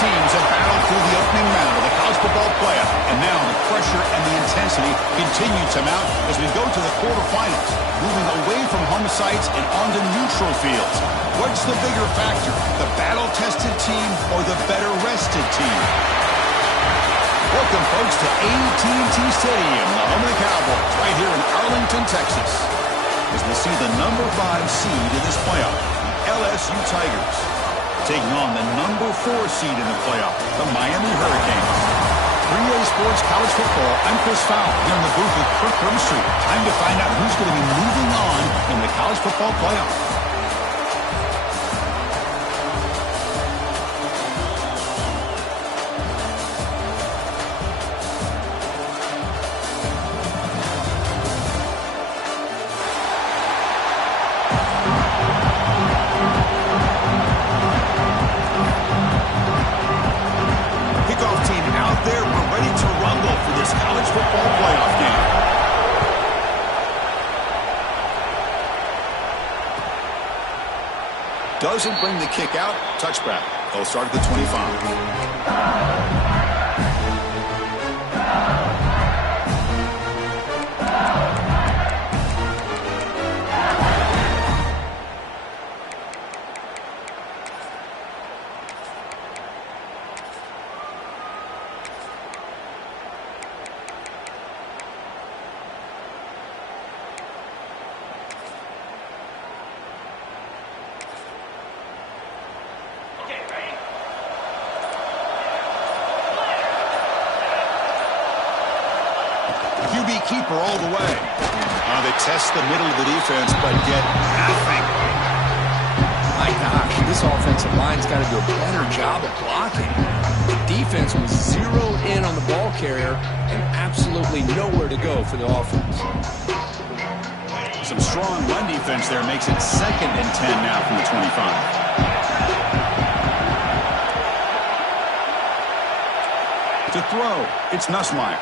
teams have battled through the opening round of the college football playoff, and now the pressure and the intensity continue to mount as we go to the quarterfinals, moving away from home sites and onto neutral fields. What's the bigger factor, the battle-tested team or the better-rested team? Welcome, folks, to AT&T Stadium, the home of the Cowboys, right here in Arlington, Texas, as we see the number 5 seed in this playoff, the LSU Tigers, taking on the number 4 seed in the playoff, the Miami Hurricanes. 3A Sports College Football, I'm Chris Fowler, here in the booth with Kirk Grimstreet. Time to find out who's going to be moving on in the college football playoff. Doesn't bring the kick out. Touchback. They'll start at the 25. QB keeper all the way. They test the middle of the defense, but get nothing. My gosh, this offensive line's got to do a better job at blocking. The defense was zeroed in on the ball carrier and absolutely nowhere to go for the offense. Some strong run defense there makes it 2nd and 10 now from the 25. To throw, it's Nussmeier.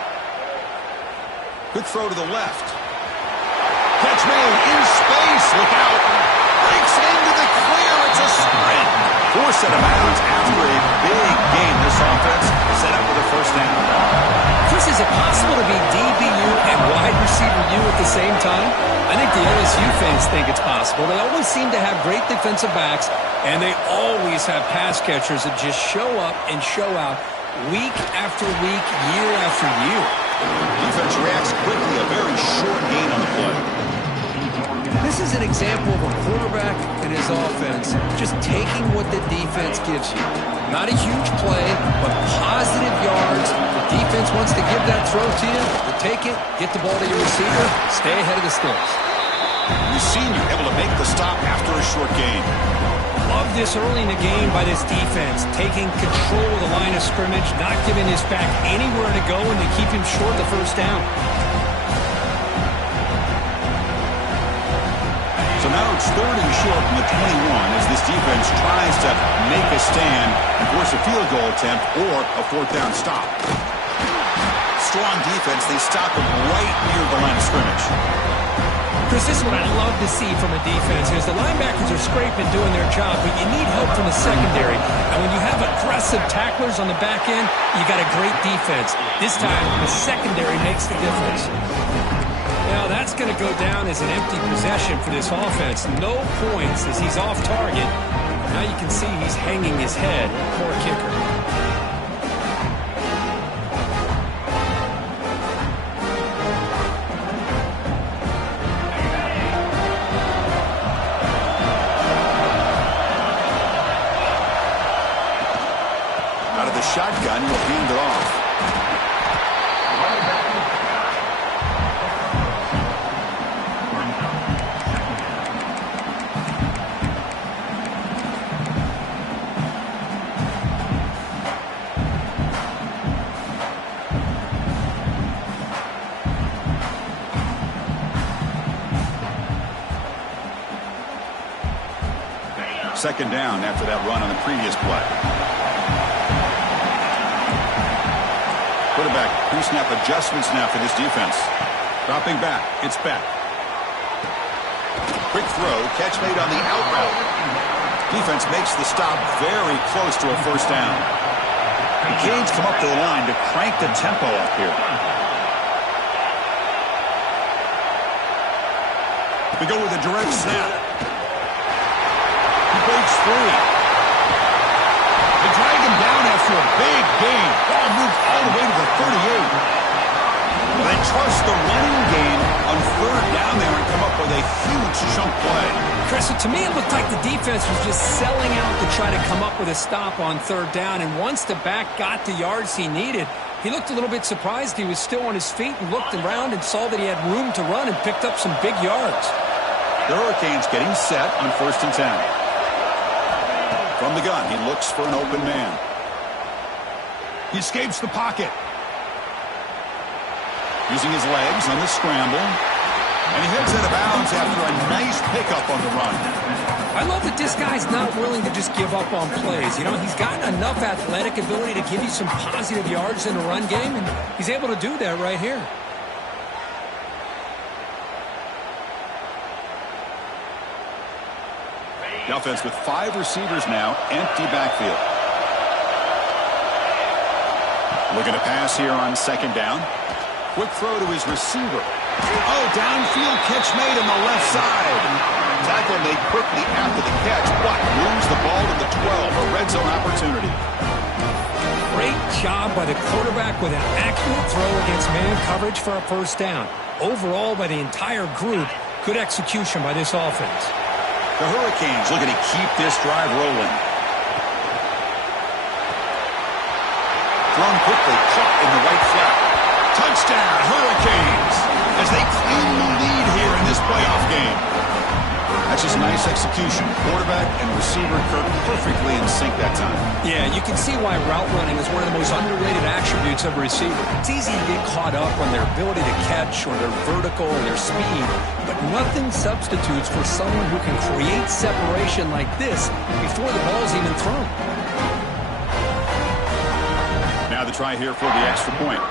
Good throw to the left. Catch made in space. Look out. Breaks into the clear. It's a sprint. Forced out of bounds after a big game. This offense set up with a first down. Chris, is it possible to be DBU and wide receiver U at the same time? I think the LSU fans think it's possible. They always seem to have great defensive backs, and they always have pass catchers that just show up and show out week after week, year after year. Defense reacts quickly, a very short gain on the play. This is an example of a quarterback and his offense just taking what the defense gives you. Not a huge play, but positive yards. The defense wants to give that throw to you. You take it, get the ball to your receiver, stay ahead of the sticks. The senior able to make the stop after a short gain. Love this early in the game by this defense, taking control of the line of scrimmage, not giving his back anywhere to go, and they keep him short of the first down. So now it's 3rd and short from the 21 as this defense tries to make a stand and force a field goal attempt or a 4th down stop. Strong defense, they stop him right near the line of scrimmage. Chris, this is what I love to see from a defense is the linebackers are scraping, doing their job, but you need help from the secondary. And when you have aggressive tacklers on the back end, you got a great defense. This time, the secondary makes the difference. Now, that's going to go down as an empty possession for this offense. No points as he's off target. Now you can see he's hanging his head. Poor kicker. Shotgun will hand it off. Second down after that run on the previous play. Quarterback pre-snap adjustments now for this defense. Dropping back. It's back. Quick throw. Catch made on the out route. Defense makes the stop very close to a first down. The Canes come up to the line to crank the tempo up here. We go with a direct snap. He breaks free. They drag him down after a big gain. Ball moved all the way to the 38. They trust the running game on third down there and come up with a huge chunk play. Chris, to me it looked like the defense was just selling out to try to come up with a stop on third down. And once the back got the yards he needed, he looked a little bit surprised. He was still on his feet and looked around and saw that he had room to run and picked up some big yards. The Hurricanes getting set on 1st and 10. From the gun, he looks for an open man. He escapes the pocket. Using his legs on the scramble. And he heads out of bounds after a nice pickup on the run. I love that this guy's not willing to just give up on plays. You know, he's got enough athletic ability to give you some positive yards in the run game, and he's able to do that right here. The offense with 5 receivers now, empty backfield. Looking to pass here on 2nd down. Quick throw to his receiver. Oh, downfield catch made on the left side. Tackle made quickly after the catch, but moves the ball to the 12, a red zone opportunity. Great job by the quarterback with an accurate throw against man coverage for a 1st down. Overall, by the entire group, good execution by this offense. The Hurricanes looking to keep this drive rolling. Thrown quickly, caught in the right flat. Touchdown, Hurricanes, as they claim the lead here in this playoff game. That's just nice execution. Quarterback and receiver Kirk perfectly in sync that time. Yeah, you can see why route running is one of the most underrated attributes of a receiver. It's easy to get caught up on their ability to catch or their vertical or their speed, but nothing substitutes for someone who can create separation like this before the ball's even thrown. Now the try here for the extra point.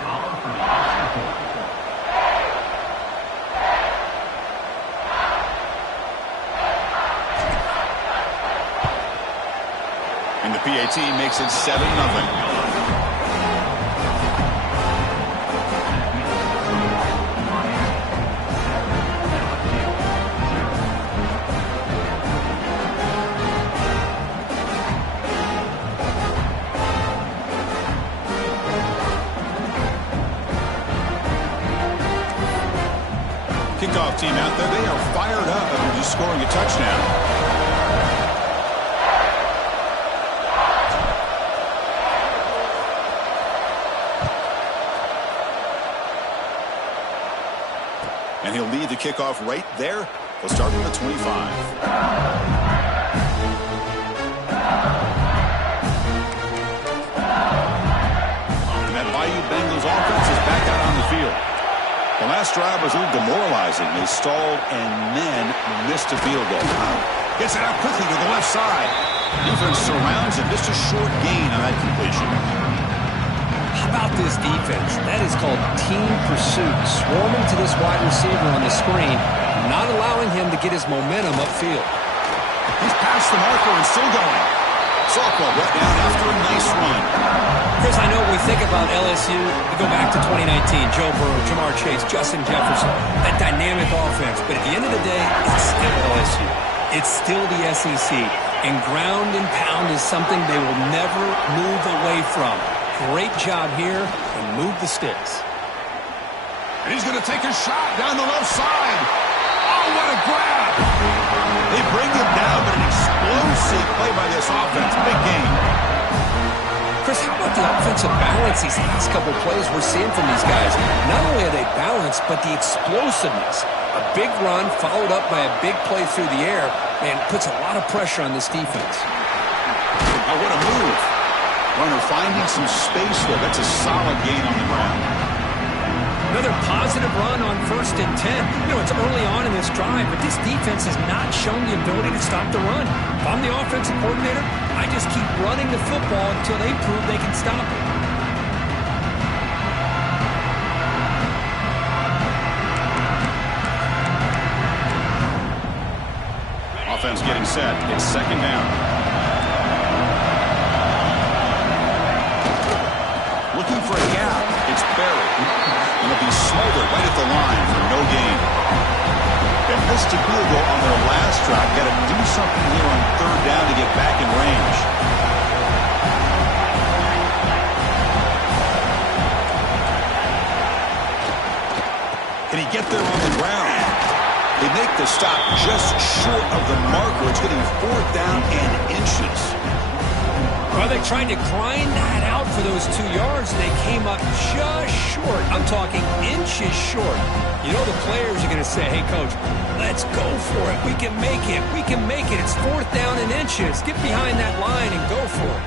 And the PAT makes it 7-0. Kickoff team out there, they are fired up after just scoring a touchdown. And he'll lead the kickoff right there. He'll start with a 25. And that Bayou Bengals offense is back out on the field. The last drive was a little demoralizing. They stalled and then missed a field goal. Gets it out quickly to the left side. Defense surrounds him. Just a short gain on that completion. How about this defense? That is called team pursuit. Swarming to this wide receiver on the screen, not allowing him to get his momentum upfield. He's past the marker and still going. Softball brought down after a nice run. Chris, I know we think about LSU. We go back to 2019. Joe Burrow, Jamar Chase, Justin Jefferson. That dynamic offense. But at the end of the day, it's still LSU. It's still the SEC. And ground and pound is something they will never move away from. Great job here, and move the sticks. And he's going to take a shot down the left side. Oh, what a grab. They bring him down, but an explosive play by this offense. Big game. Chris, how about the offensive balance these last couple plays we're seeing from these guys? Not only are they balanced, but the explosiveness. A big run followed up by a big play through the air, and puts a lot of pressure on this defense. Oh, what a move. Runner finding some space there. That's a solid gain on the ground. Another positive run on 1st and 10. You know, it's early on in this drive, but this defense has not shown the ability to stop the run. If I'm the offensive coordinator, I just keep running the football until they prove they can stop it. Offense getting set. It's 2nd down. missed a field goal on their last drive. Got to do something here on third down to get back in range. Can he get there on the ground? They make the stop just short of the marker. It's getting fourth down and inches. Well, they tried to grind that out for those 2 yards, and they came up just short. I'm talking inches short. You know the players are going to say, hey, Coach, let's go for it. We can make it. We can make it. It's fourth down and inches. Get behind that line and go for it.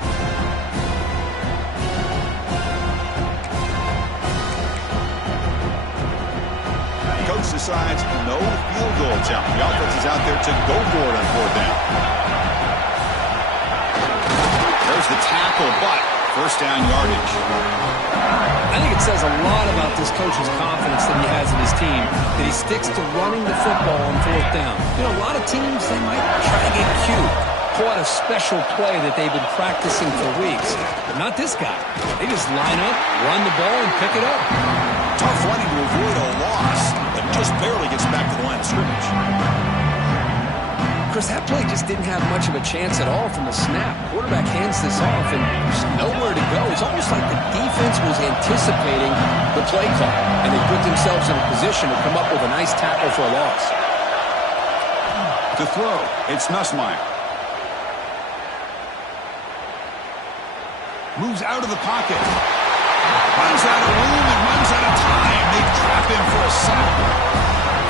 The coach decides no field goal attempt. The offense is out there to go for it on fourth down. There's the tackle, but first down yardage. I think it says a lot about this coach's confidence that he has in his team, that he sticks to running the football on fourth down. You know, a lot of teams, they might try to get cute, pull out a special play that they've been practicing for weeks. But not this guy. They just line up, run the ball, and pick it up. Tough running to avoid a loss, but just barely gets back to the line of scrimmage. Chris, that play just didn't have much of a chance at all from the snap. Quarterback hands this off, and there's nowhere to go. It's almost like the defense was anticipating the play call, and they put themselves in a position to come up with a nice tackle for a loss. To throw, it's Nussmeier. Moves out of the pocket. Runs out of room and runs out of time. They trap him for a sack.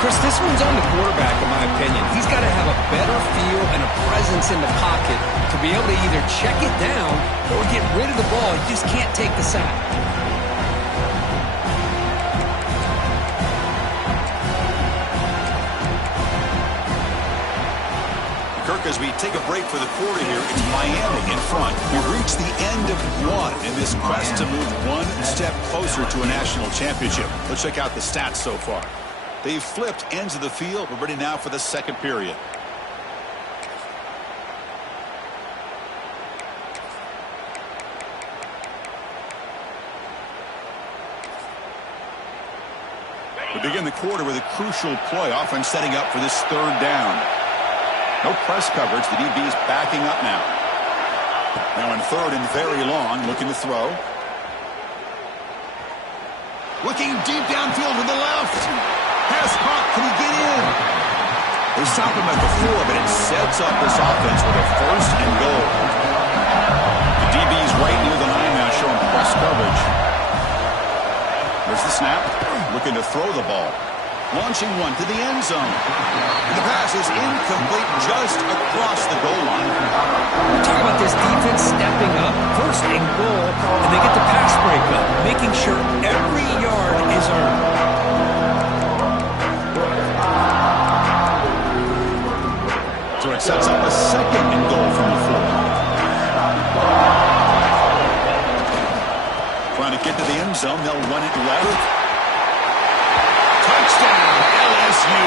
Chris, this one's on the quarterback, in my opinion. He's got to have a better feel and a presence in the pocket to be able to either check it down or get rid of the ball. He just can't take the sack. Kirk, as we take a break for the quarter here, it's Miami in front. We've reached the end of one in this quest to move one step closer to a national championship. Let's check out the stats so far. They've flipped ends of the field. We're ready now for the second period. We begin the quarter with a crucial play, offense setting up for this third down. No press coverage. The DB's backing up now. Now in third and very long, looking to throw. Looking deep downfield to the left. Pass caught. Can he get in? They stop him at the 4, but it sets up this offense with a first and goal. The DB's right near the line now, showing press coverage. There's the snap. Looking to throw the ball. Launching one to the end zone. And the pass is incomplete just across the goal line. We're talking about this defense stepping up, first and goal, and they get the pass break up, making sure every yard is earned. So it sets up a second and goal from the 4. Trying to get to the end zone. They'll run it left. Touchdown, LSU,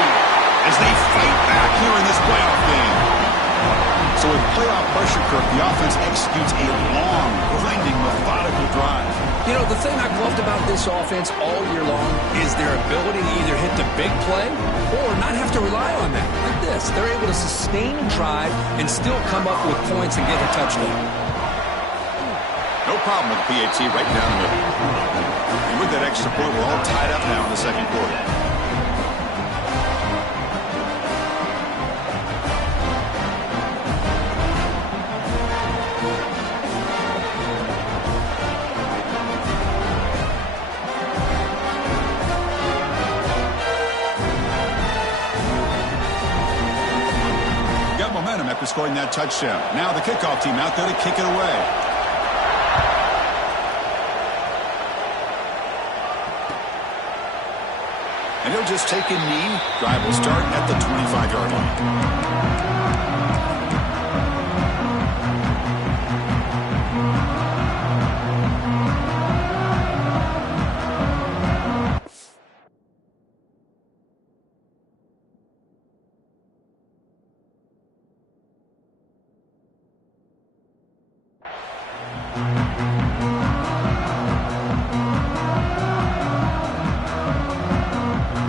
as they fight back here in this playoff game. So with playoff pressure, Kirk, the offense executes a long, grinding, methodical drive. You know, the thing I've loved about this offense all year long is their ability to either hit the big play or not have to rely on that. Like this, they're able to sustain a drive and still come up with points and get a touchdown. No problem with the PAT right down the middle. And with that extra point, we're all tied up now in the second quarter. Momentum after scoring that touchdown. Now the kickoff team out there to kick it away. And he'll just take a knee. Drive will start at the 25-yard line.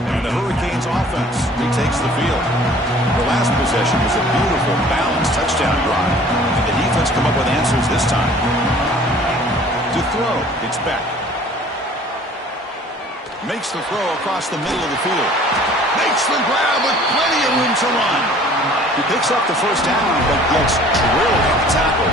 And the Hurricanes offense retakes the field. possession was a beautiful, balanced touchdown drive. And the defense come up with answers this time. To throw, it's Beck. Makes the throw across the middle of the field. Makes the grab with plenty of room to run. He picks up the first down, but gets drilled on the tackle.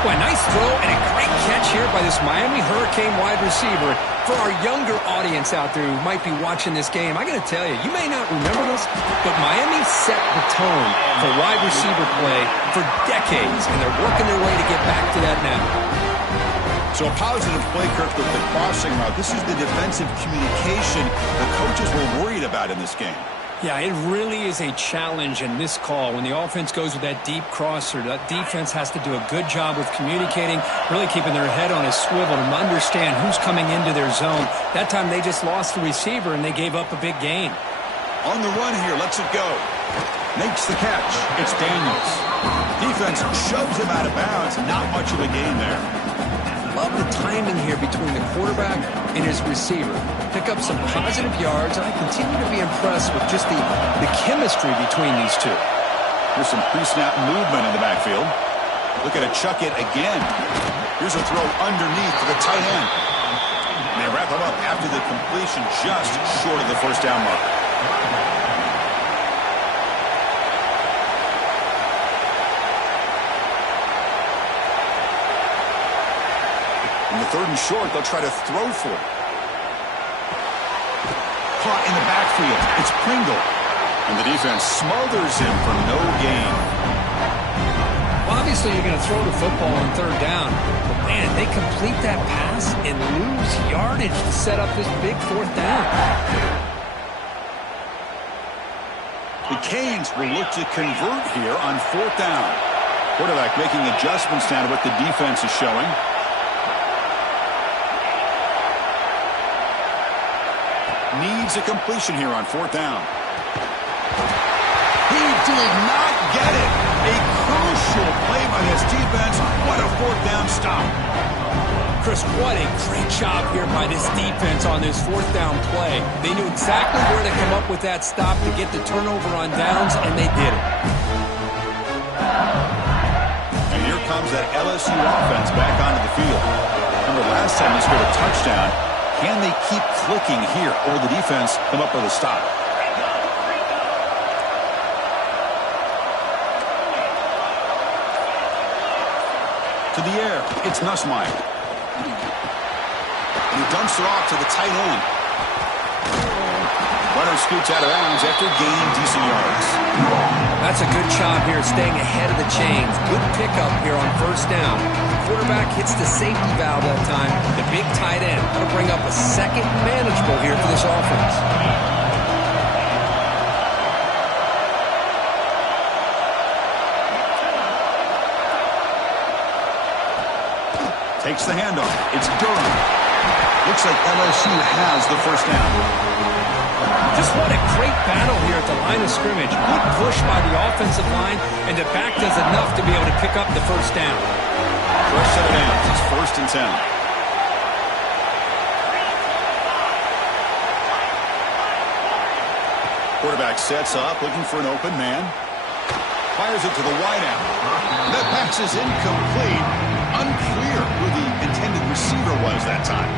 Well, nice throw and a great catch here by this Miami Hurricane wide receiver. For our younger audience out there who might be watching this game, I got to tell you, you may not remember this, but Miami set the tone for wide receiver play for decades, and they're working their way to get back to that now. So a positive play, Kirk, with the crossing route. This is the defensive communication the coaches were worried about in this game. Yeah, it really is a challenge in this call. When the offense goes with that deep crosser, that defense has to do a good job with communicating, really keeping their head on a swivel to understand who's coming into their zone. That time they just lost the receiver and they gave up a big gain. On the run here, lets it go. Makes the catch. It's Daniels. Defense shoves him out of bounds. Not much of a gain there. Love the timing here between the quarterback and his receiver. Pick up some positive yards, and I continue to be impressed with just the chemistry between these two. Here's some pre-snap movement in the backfield. Look at it, chuck it again. Here's a throw underneath to the tight end. And they wrap him up after the completion just short of the first down marker. In the third and short, they'll try to throw for it. Caught in the backfield. It's Pringle. And the defense smothers him for no gain. Well, obviously, you're going to throw the football on third down. But, man, they complete that pass and lose yardage to set up this big fourth down. The Canes will look to convert here on fourth down. Quarterback making adjustments now to what the defense is showing. Needs a completion here on fourth down. He did not get it. A crucial play by his defense. What a fourth down stop. Chris, what a great job here by this defense on this fourth down play. They knew exactly where to come up with that stop to get the turnover on downs, and they did it. And here comes that LSU offense back onto the field. Remember, last time they scored a touchdown. Can they keep clicking here, or the defense come up with a stop? To the air, it's Nussmeier. And he dumps it off to the tight end. Runner scoots out of bounds after gaining decent yards. That's a good job here, staying ahead of the chains. Good pickup here on first down. Quarterback hits the safety valve that time. The big tight end. That'll bring up a second manageable here for this offense. Takes the handoff. It's Durham. Looks like LSU has the first down. Just what a great battle here at the line of scrimmage. Good push by the offensive line, and the back does enough to be able to pick up the first down. First set of downs. It's 1st and 10. Quarterback sets up, looking for an open man. Fires it to the wideout. That pass is incomplete. Unclear who the intended receiver was that time.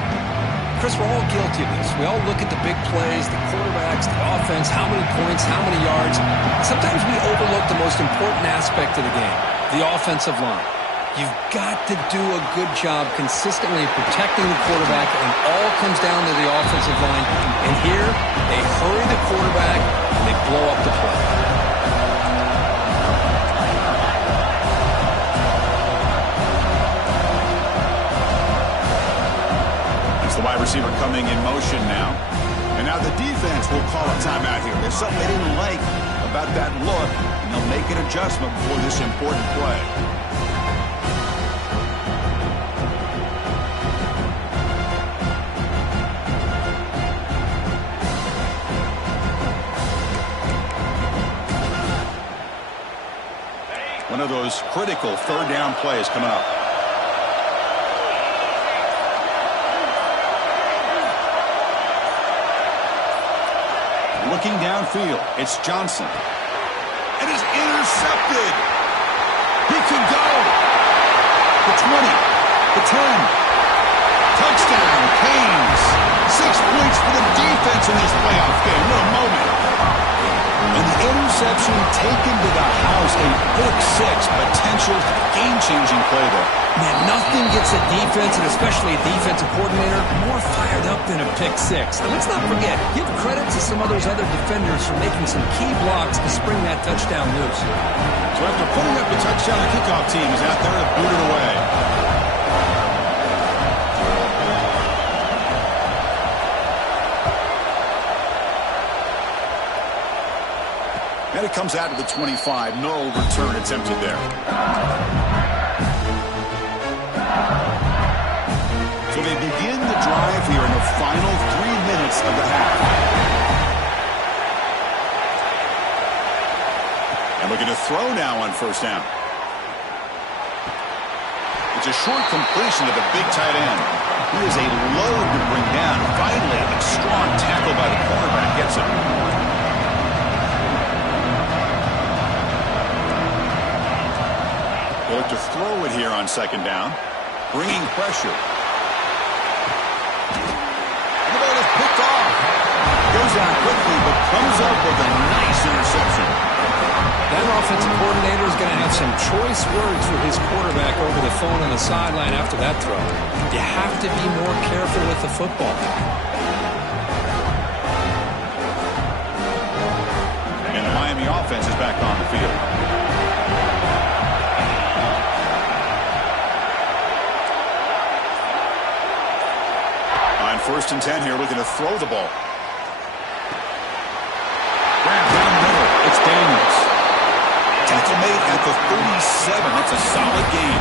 Chris, we're all guilty of this. We all look at the big plays, the quarterbacks, the offense, how many points, how many yards. Sometimes we overlook the most important aspect of the game, the offensive line. You've got to do a good job consistently protecting the quarterback, and all comes down to the offensive line. And here, they hurry the quarterback, and they blow up the play. The wide receiver coming in motion now. And now the defense will call a timeout here. There's something they didn't like about that look, and they'll make an adjustment for this important play. One of those critical third down plays coming up. Looking downfield, it's Johnson. intercepted. He can go. The 20, the 10. Touchdown, Canes. 6 points for the defense in this playoff game. What a moment. And the interception taken to the house. A pick six, potential game-changing play there. Man, nothing gets a defense, and especially a defensive coordinator, more fired up than a pick six. And let's not forget, give credit to some of those other defenders for making some key blocks to spring that touchdown loose. So after putting up the touchdown, the kickoff team is out there to boot it away. And it comes out to the 25. No return attempted there. So they begin the drive here in the final 3 minutes of the half. And looking to throw now on first down. It's a short completion to the big tight end. He is a load to bring down. Finally, a strong tackle by the cornerback gets him. They look to throw it here on second down, bringing pressure. And the ball is picked off. Goes down quickly, but comes up with a nice interception. That offensive coordinator is going to have some choice words for his quarterback over the phone on the sideline after that throw. You have to be more careful with the football. And the Miami offense is back on the field. On 1st and 10 here, looking to throw the ball. Grab down the middle. It's Daniels. Tackle made at the 37. That's a solid gain.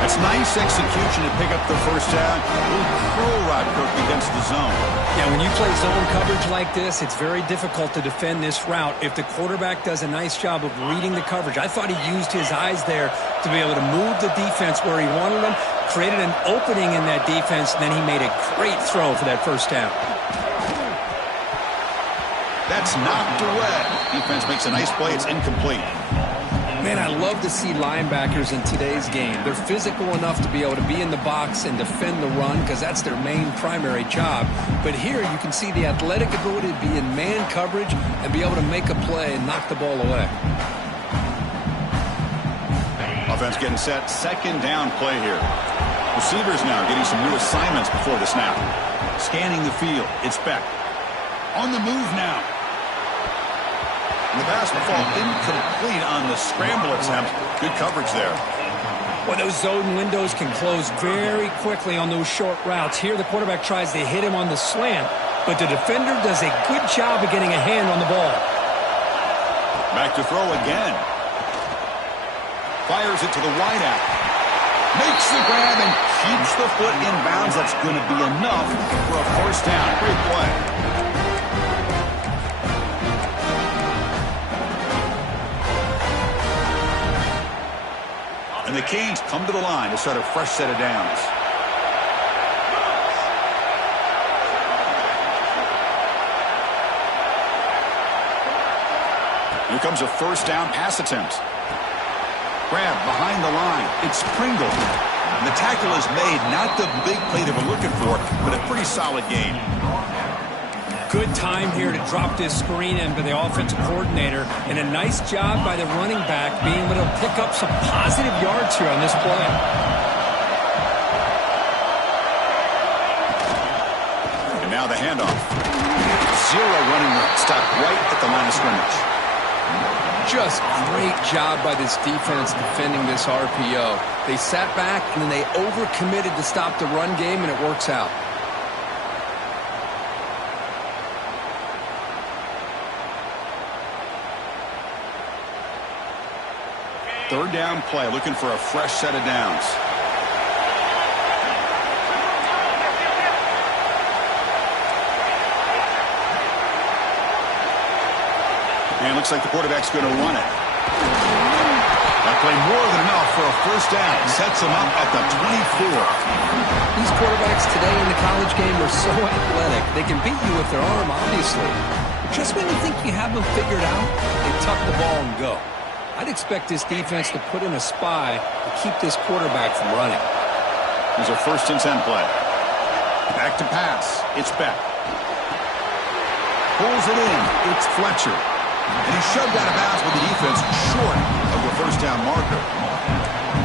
That's nice execution to pick up the first down. A little curl rod Kirk against the zone. Yeah, when you play zone coverage like this, it's very difficult to defend this route if the quarterback does a nice job of reading the coverage. I thought he used his eyes there to be able to move the defense where he wanted them, created an opening in that defense, and then he made a great throw for that first down. That's knocked away. Defense makes a nice play. It's incomplete. Man, I love to see linebackers in today's game. They're physical enough to be able to be in the box and defend the run because that's their main primary job. But here you can see the athletic ability to be in man coverage and be able to make a play and knock the ball away. Offense getting set. Second down play here. Receivers now getting some new assignments before the snap. Scanning the field. It's Beck. On the move now. And the pass will fall incomplete on the scramble attempt. Good coverage there. Well, those zone windows can close very quickly on those short routes. Here the quarterback tries to hit him on the slant, but the defender does a good job of getting a hand on the ball. Back to throw again. Fires it to the wideout. Makes the grab and keeps the foot in bounds. That's going to be enough for a first down. Great play. And the Canes come to the line to start a fresh set of downs. Here comes a first down pass attempt. Grab behind the line. It's Pringle. And the tackle is made. Not the big play they were looking for, but a pretty solid gain. Good time here to drop this screen in by the offensive coordinator, and a nice job by the running back being able to pick up some positive yards here on this play. And now the handoff. Zero running room. Stopped right at the line of scrimmage. Just great job by this defense defending this RPO. They sat back and then they overcommitted to stop the run game, and it works out. Third down play, looking for a fresh set of downs. And it looks like the quarterback's going to run it. That play more than enough for a first down. Sets him up at the 24. These quarterbacks today in the college game are so athletic. They can beat you with their arm, obviously. Just when you think you have them figured out, they tuck the ball and go. I'd expect this defense to put in a spy to keep this quarterback from running. Here's a 1st and 10 play. Back to pass. It's Beck. Pulls it in. It's Fletcher. And he's shoved out of bounds with the defense short of the 1st down marker.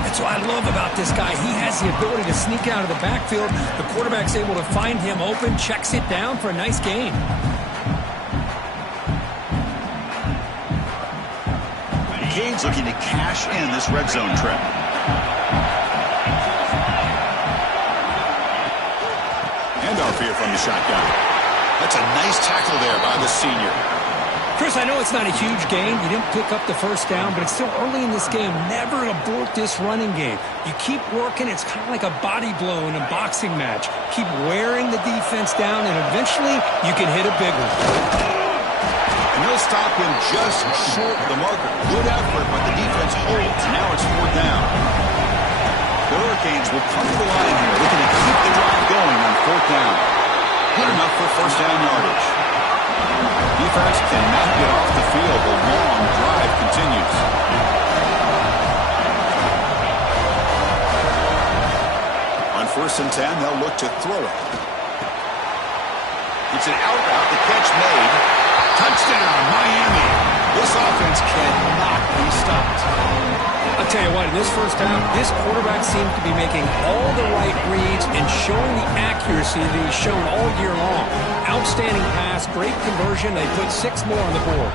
That's what I love about this guy. He has the ability to sneak out of the backfield. The quarterback's able to find him open, checks it down for a nice gain. Cade's looking to cash in this red zone trip. Handoff here from the shotgun. That's a nice tackle there by the senior. Chris, I know it's not a huge gain. You didn't pick up the 1st down, but it's still early in this game. Never abort this running game. You keep working. It's kind of like a body blow in a boxing match. Keep wearing the defense down, and eventually you can hit a big one. And he'll stop him just short of the marker. Good effort, but the defense holds. Now it's 4th down. The Hurricanes will come to the line here, looking to keep the drive going on 4th down. Good enough for 1st down yardage. Defense cannot get off the field. The long drive continues. On 1st and 10, they'll look to throw it. It's an out route. The catch made. Touchdown, Miami. This offense cannot be stopped. I'll tell you what, in this 1st half, this quarterback seems to be making all the right reads and showing the accuracy that he's shown all year long. Outstanding pass, great conversion. They put 6 more on the board.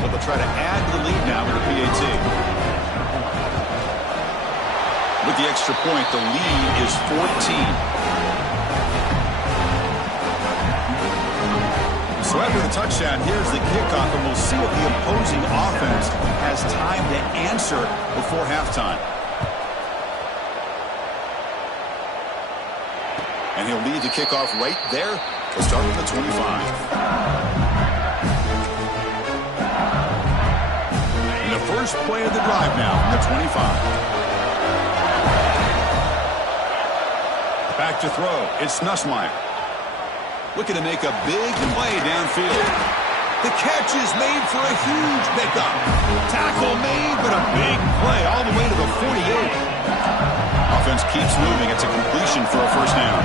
But they'll try to add to the lead now with the PAT. With the extra point, the lead is 14. So after the touchdown, here's the kickoff, and we'll see if the opposing offense has time to answer before halftime. And he'll lead the kickoff right there to start with the 25. And the first play of the drive now from the 25. Back to throw. It's Nussmeier. Looking to make a big play downfield. The catch is made for a huge pickup. Tackle made, but a big play all the way to the 48. Offense keeps moving. It's a completion for a 1st down.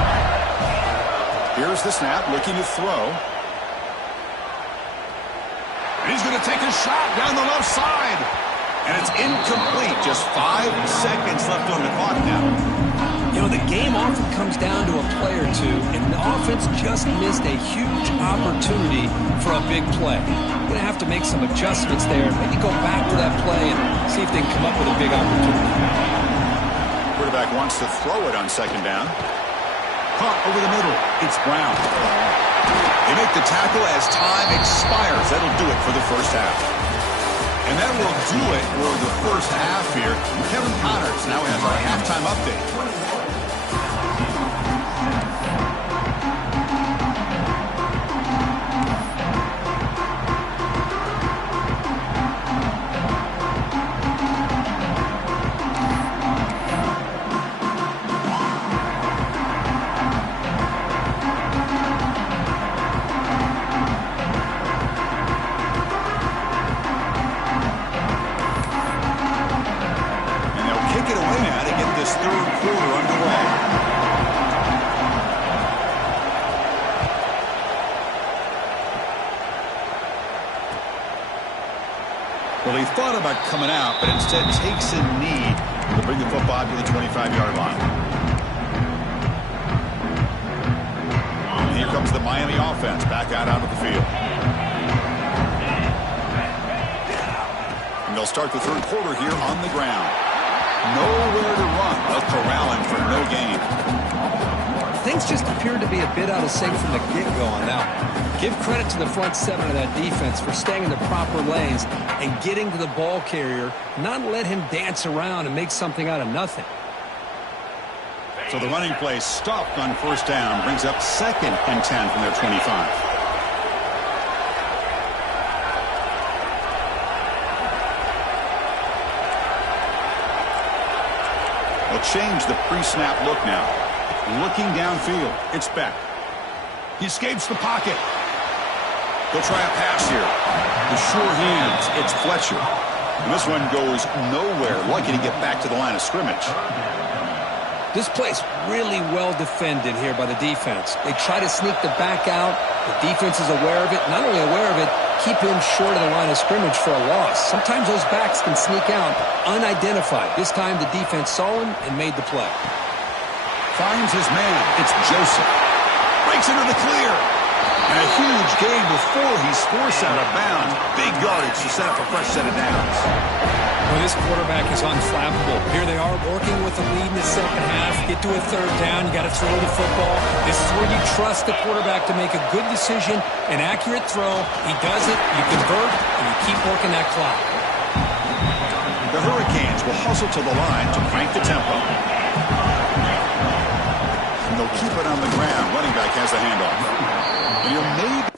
Here's the snap, looking to throw. And he's going to take a shot down the left side. And it's incomplete. Just 5 seconds left on the clock now. You know, the game often comes down to a play or two, and the offense just missed a huge opportunity for a big play. You're going to have to make some adjustments there, maybe go back to that play and see if they can come up with a big opportunity. Quarterback wants to throw it on 2nd down. Caught over the middle. It's Brown. They make the tackle as time expires. That'll do it for the 1st half. And that will do it for the 1st half here. Kevin Connors now has our halftime update. Well, he thought about coming out, but instead takes a knee to bring the football to the 25-yard line. And here comes the Miami offense back out onto the field. And they'll start the 3rd quarter here on the ground. Nowhere to run. A corralling for no gain. Things just appeared to be a bit out of sync from the get-go on that one. Give credit to the front 7 of that defense for staying in the proper lanes and getting to the ball carrier, not let him dance around and make something out of nothing. So the running play stopped on 1st down, brings up 2nd and 10 from their 25. They'll change the pre-snap look now. Looking downfield, it's Beck. He escapes the pocket. He'll try a pass here. With sure hands, it's Fletcher. And this one goes nowhere. Lucky to get back to the line of scrimmage. This play's really well defended here by the defense. They try to sneak the back out. The defense is aware of it. Not only aware of it, keep him short of the line of scrimmage for a loss. Sometimes those backs can sneak out unidentified. This time the defense saw him and made the play. Finds his man. It's Joseph. Breaks into the clear. And a huge gain before he's forced out of bounds. Big yardage to set up a fresh set of downs. Well, this quarterback is unflappable. Here they are working with the lead in the second half. Get to a third down. You got to throw the football. This is where you trust the quarterback to make a good decision, an accurate throw. He does it, you convert, and you keep working that clock. The Hurricanes will hustle to the line to crank the tempo. And they'll keep it on the ground. Running back has the handoff. And he'll maybe...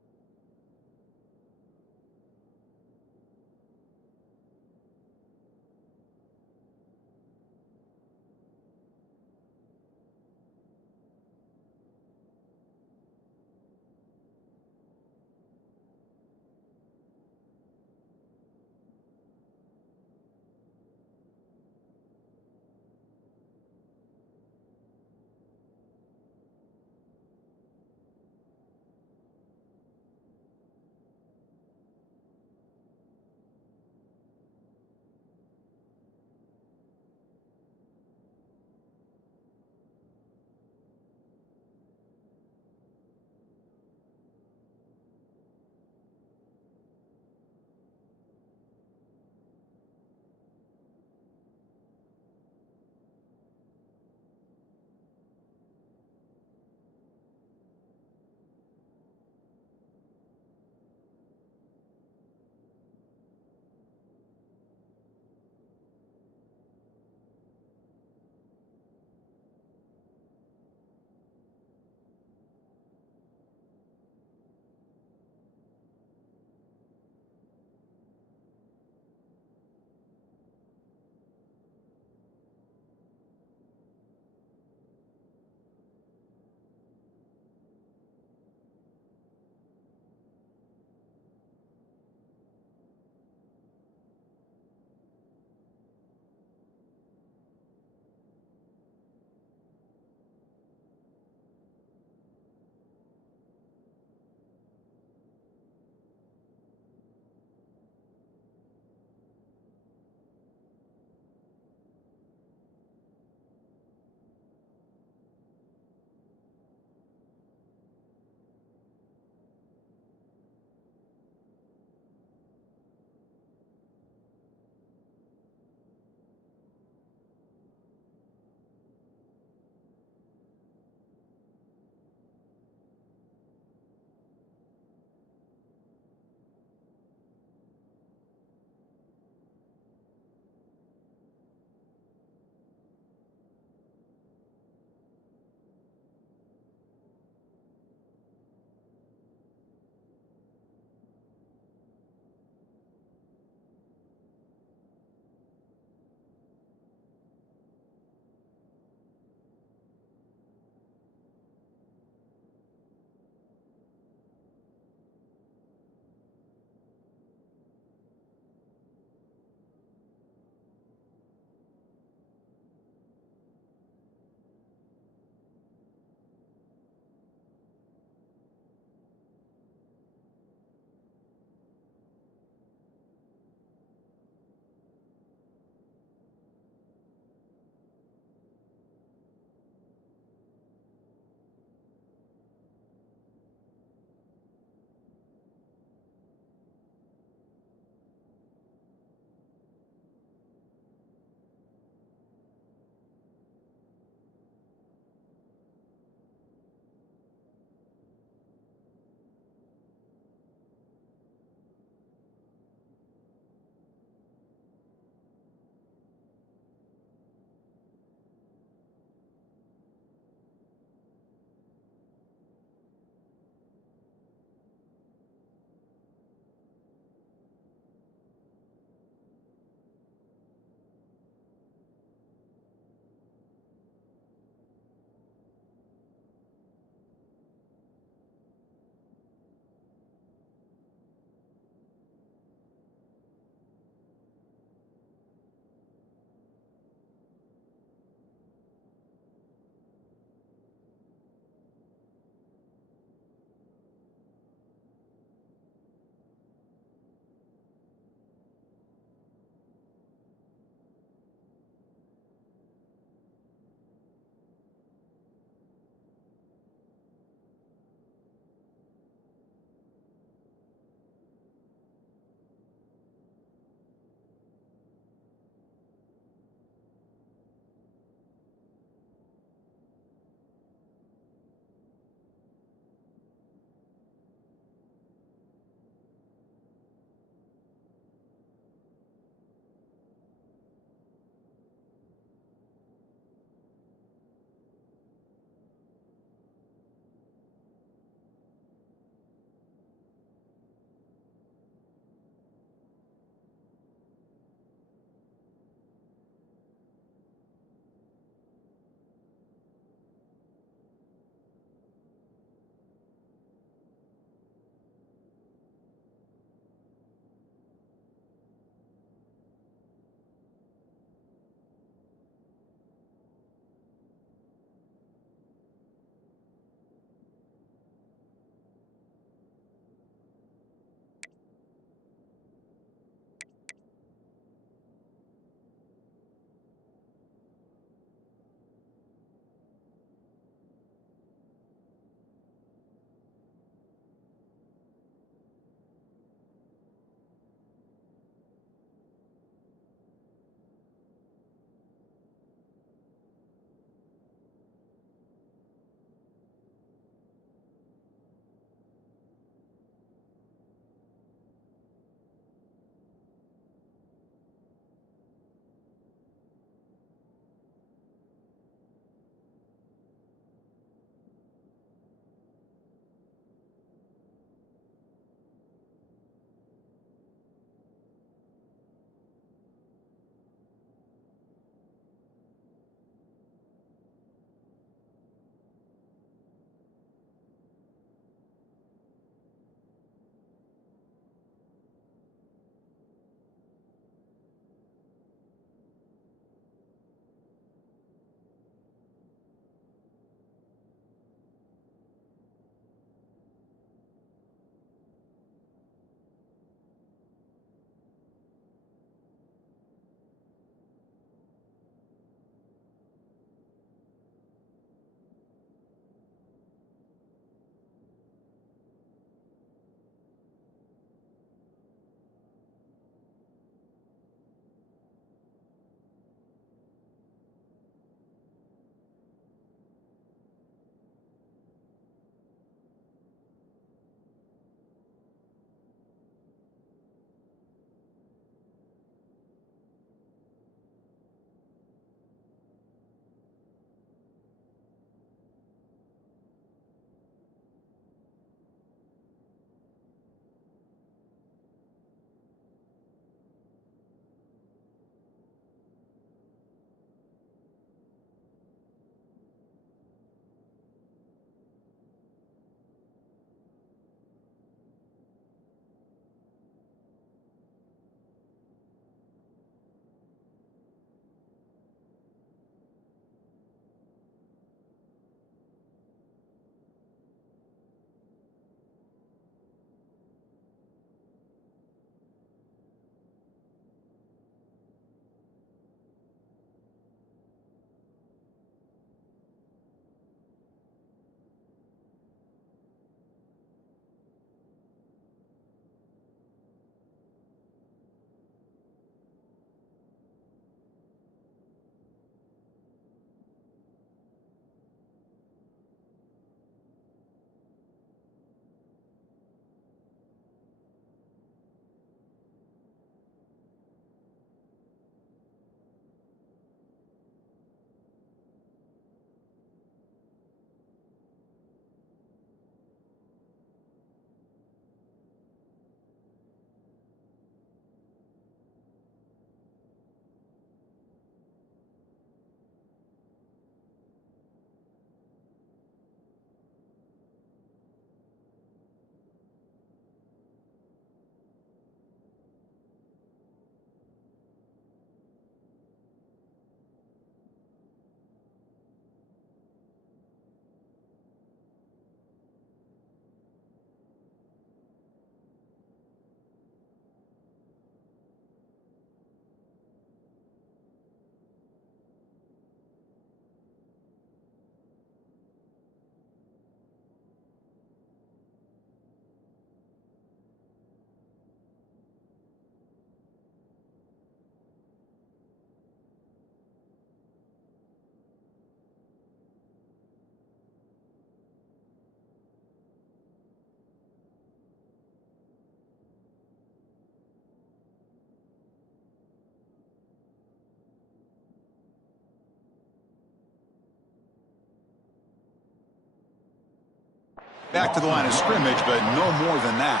back to the line of scrimmage, but no more than that.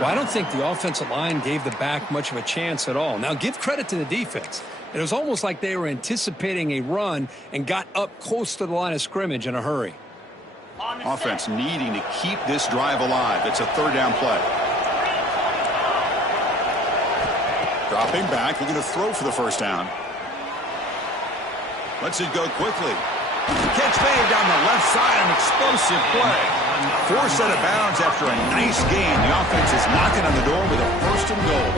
Well, I don't think the offensive line gave the back much of a chance at all. Now, give credit to the defense. It was almost like they were anticipating a run and got up close to the line of scrimmage in a hurry. Offense needing to keep this drive alive. It's a third down play. Dropping back, looking to throw for the first down. Lets it go quickly. Catch made down the left side, an explosive play. Forced out of bounds after a nice gain. The offense is knocking on the door with a first and goal.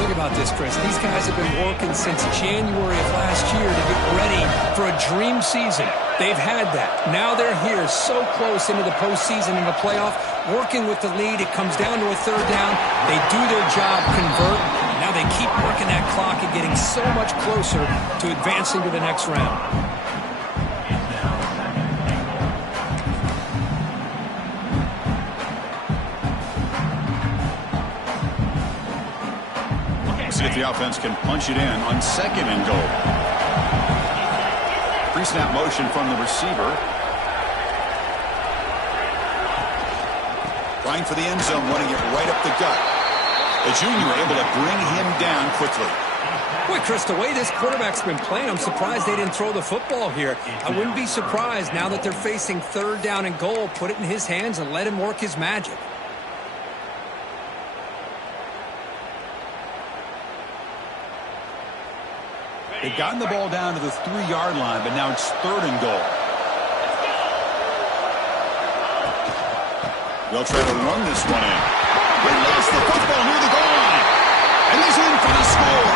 Think about this, Chris. These guys have been working since January of last year to get ready for a dream season. They've had that. Now they're here so close into the postseason and the playoff, working with the lead. It comes down to a third down. They do their job, convert. Now they keep working that clock and getting so much closer to advancing to the next round. See if the offense can punch it in on second and goal. Pre-snap motion from the receiver. Trying for the end zone, running it right up the gut. The junior able to bring him down quickly. Boy, Chris, the way this quarterback's been playing, I'm surprised they didn't throw the football here. I wouldn't be surprised now that they're facing third down and goal. Put it in his hands and let him work his magic. They've gotten the ball down to the 3-yard line, but now it's third and goal. They'll try to run this one in. They lost the football near the goal line. And he's in for the score.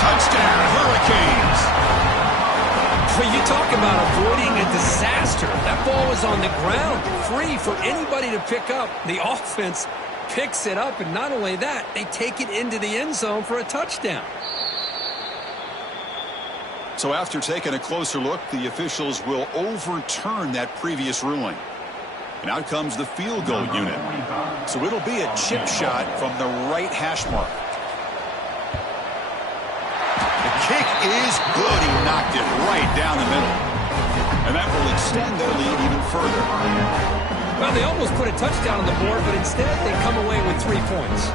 Touchdown, Hurricanes. Well, you talk about avoiding a disaster. That ball was on the ground, free for anybody to pick up. The offense picks it up, and not only that, they take it into the end zone for a touchdown. So after taking a closer look, the officials will overturn that previous ruling. And out comes the field goal unit. So it'll be a chip shot from the right hash mark. The kick is good. He knocked it right down the middle. And that will extend their lead even further. Well, they almost put a touchdown on the board, but instead they come away with 3 points.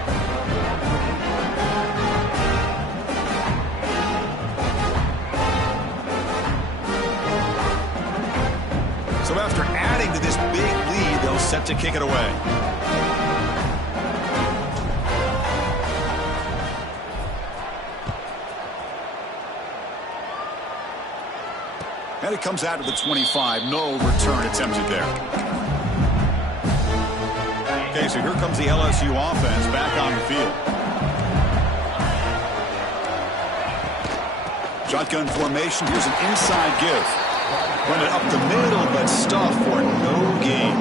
So after adding to this big lead, they'll set to kick it away. And it comes out to the 25. No return attempted there. Okay, so here comes the LSU offense back on the field. Shotgun formation. Here's an inside give. Run it up the middle, but stuff for no gain.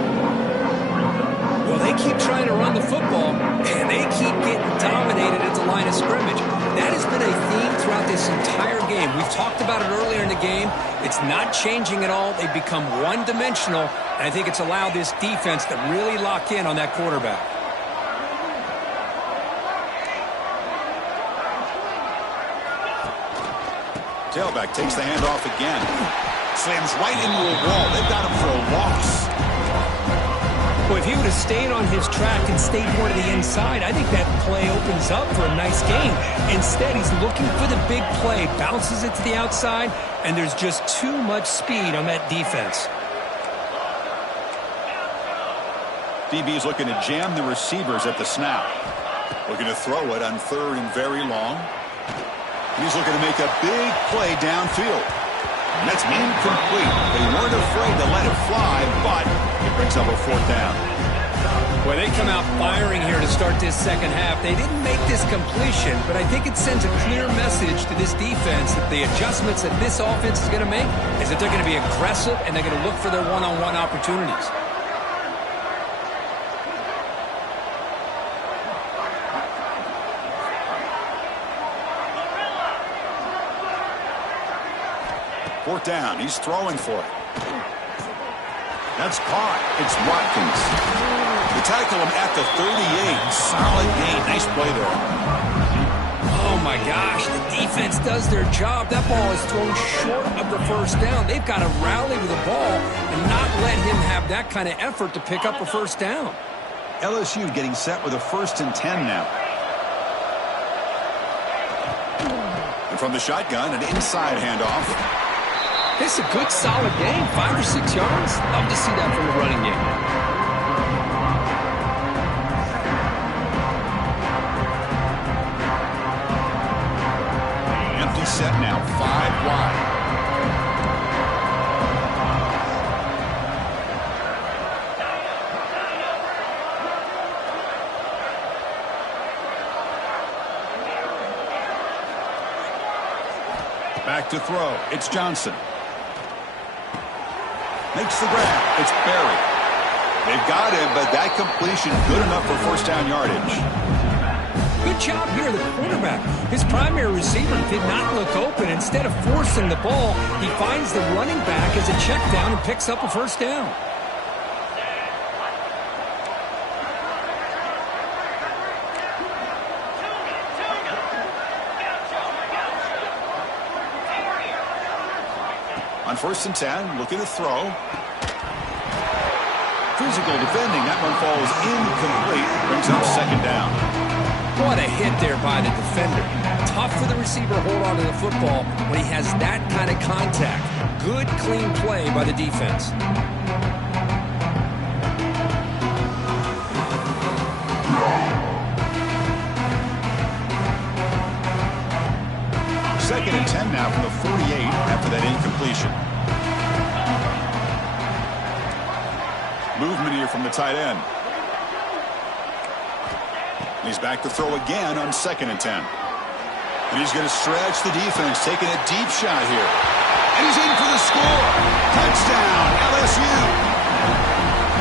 Well, they keep trying to run the football, and they keep getting dominated at the line of scrimmage. That has been a theme throughout this entire game. We've talked about it earlier in the game. It's not changing at all. They've become one-dimensional, and I think it's allowed this defense to really lock in on that quarterback. Tailback takes the handoff again. Slams right into a wall. They've got him for a loss. Well, if he would have stayed on his track and stayed more to the inside, I think that play opens up for a nice gain. Instead, he's looking for the big play, bounces it to the outside, and there's just too much speed on that defense. DB is looking to jam the receivers at the snap. Looking to throw it on third and very long. He's looking to make a big play downfield. And that's incomplete. They weren't afraid to let it fly, but it brings up a fourth down. Well, they come out firing here to start this second half. They didn't make this completion, but I think it sends a clear message to this defense that the adjustments that this offense is going to make is that they're going to be aggressive and they're going to look for their one-on-one opportunities. Fourth down. He's throwing for it. That's caught. It's Watkins. They tackle him at the 38. Solid gain. Nice play there. Oh, my gosh, the defense does their job. That ball is thrown short of the first down. They've got to rally to the ball and not let him have that kind of effort to pick up a first down. LSU getting set with a 1st and 10 now. And from the shotgun, an inside handoff. It's a good, solid game. 5 or 6 yards. Love to see that from the running game. Set now, 5 wide. Back to throw. It's Johnson. Makes the grab. It's Berry. They've got him, but that completion good enough for first down yardage. Good job here, the quarterback. His primary receiver did not look open. Instead of forcing the ball, he finds the running back as a check down and picks up a first down. On 1st and 10, looking to throw. Physical defending. That one falls incomplete. Brings up 2nd down. What a hit there by the defender. Tough for the receiver to hold on to the football when he has that kind of contact. Good, clean play by the defense. 2nd and 10 now from the 48 after that incompletion. Movement here from the tight end. He's back to throw again on 2nd and 10. And he's going to stretch the defense, taking a deep shot here. And he's in for the score. Touchdown, LSU.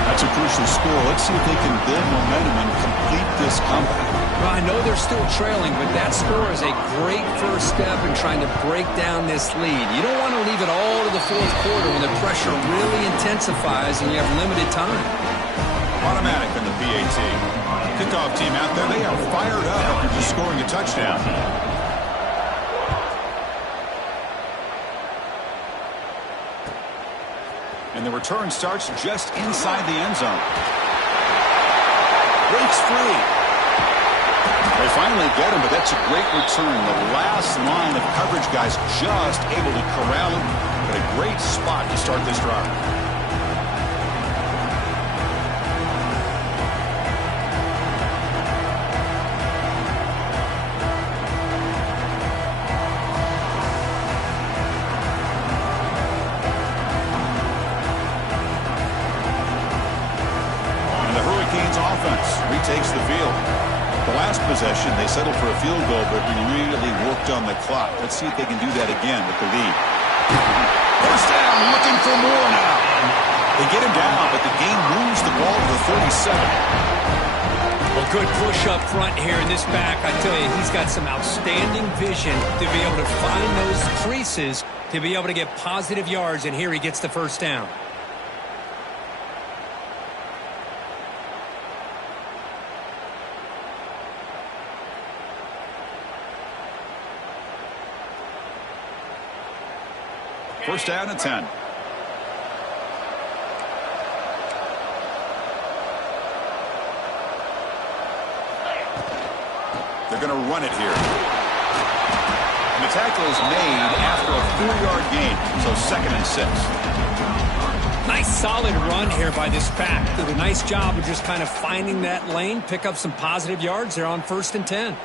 That's a crucial score. Let's see if they can build momentum and complete this comeback. Well, I know they're still trailing, but that score is a great first step in trying to break down this lead. You don't want to leave it all to the 4th quarter when the pressure really intensifies and you have limited time. Automatic on the PAT. Kickoff team out there, they are fired up after just scoring a touchdown. And the return starts just inside the end zone. Breaks free. They finally get him, but that's a great return. The last line of coverage guys just able to corral him. But a great spot to start this drive. Takes the field. The last possession, they settled for a field goal, but really worked on the clock. Let's see if they can do that again with the lead. First down, looking for more now. They get him down, but the game moves the ball to the 37. Well, good push up front here in this back. I tell you, he's got some outstanding vision to be able to find those creases, to be able to get positive yards, and here he gets the first down. First down and 10. They're going to run it here. And the tackle is made after a 4-yard gain, so 2nd and 6. Nice solid run here by this back. Did a nice job of just kind of finding that lane, pick up some positive yards there on 1st and 10.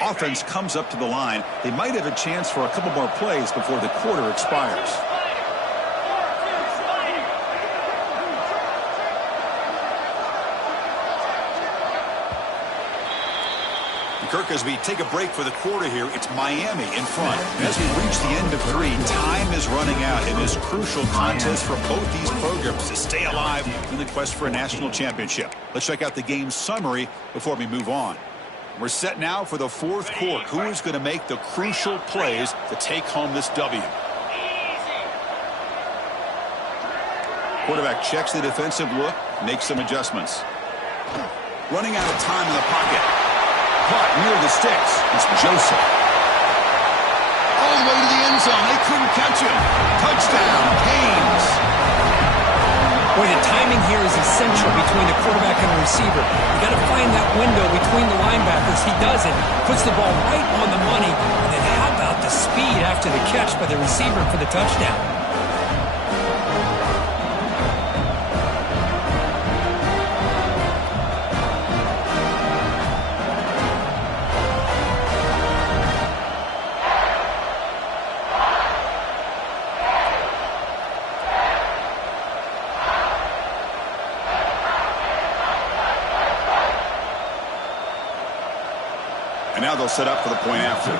Offense comes up to the line. They might have a chance for a couple more plays before the quarter expires. Kirk, as we take a break for the quarter here, it's Miami in front. And as we reach the end of 3, time is running out in this crucial contest for both these programs to stay alive in the quest for a national championship. Let's check out the game summary before we move on. We're set now for the fourth quarter. Who is going to make the crucial plays to take home this W? Quarterback checks the defensive look, makes some adjustments. Running out of time in the pocket. Caught near the sticks. It's Joseph. All the way to the end zone. They couldn't catch him. Touchdown, Canes. Boy, the timing here is essential between the quarterback and the receiver. You got to find that window between the linebackers. He does it, puts the ball right on the money, and then how about the speed after the catch by the receiver for the touchdown? And now they'll set up for the point after.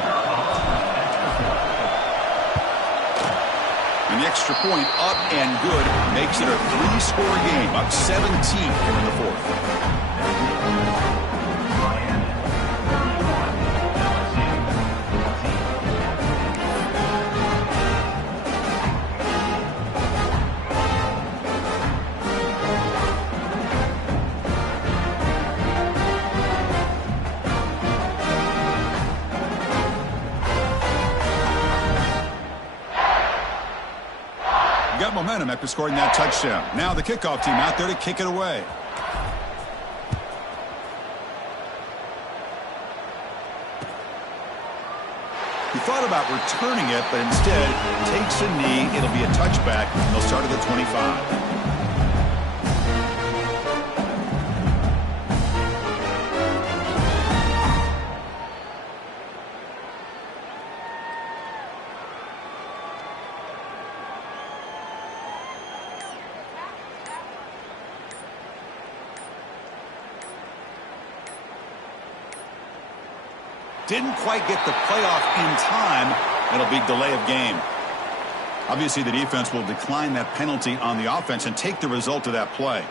And the extra point up and good makes it a 3-score game, up 17 here in the fourth. Got momentum after scoring that touchdown. Now the kickoff team out there to kick it away. He thought about returning it, but instead takes a knee. It'll be a touchback. They'll start at the 25. Didn't quite get the playoff in time. It'll be delay of game. Obviously, the defense will decline that penalty on the offense and take the result of that play.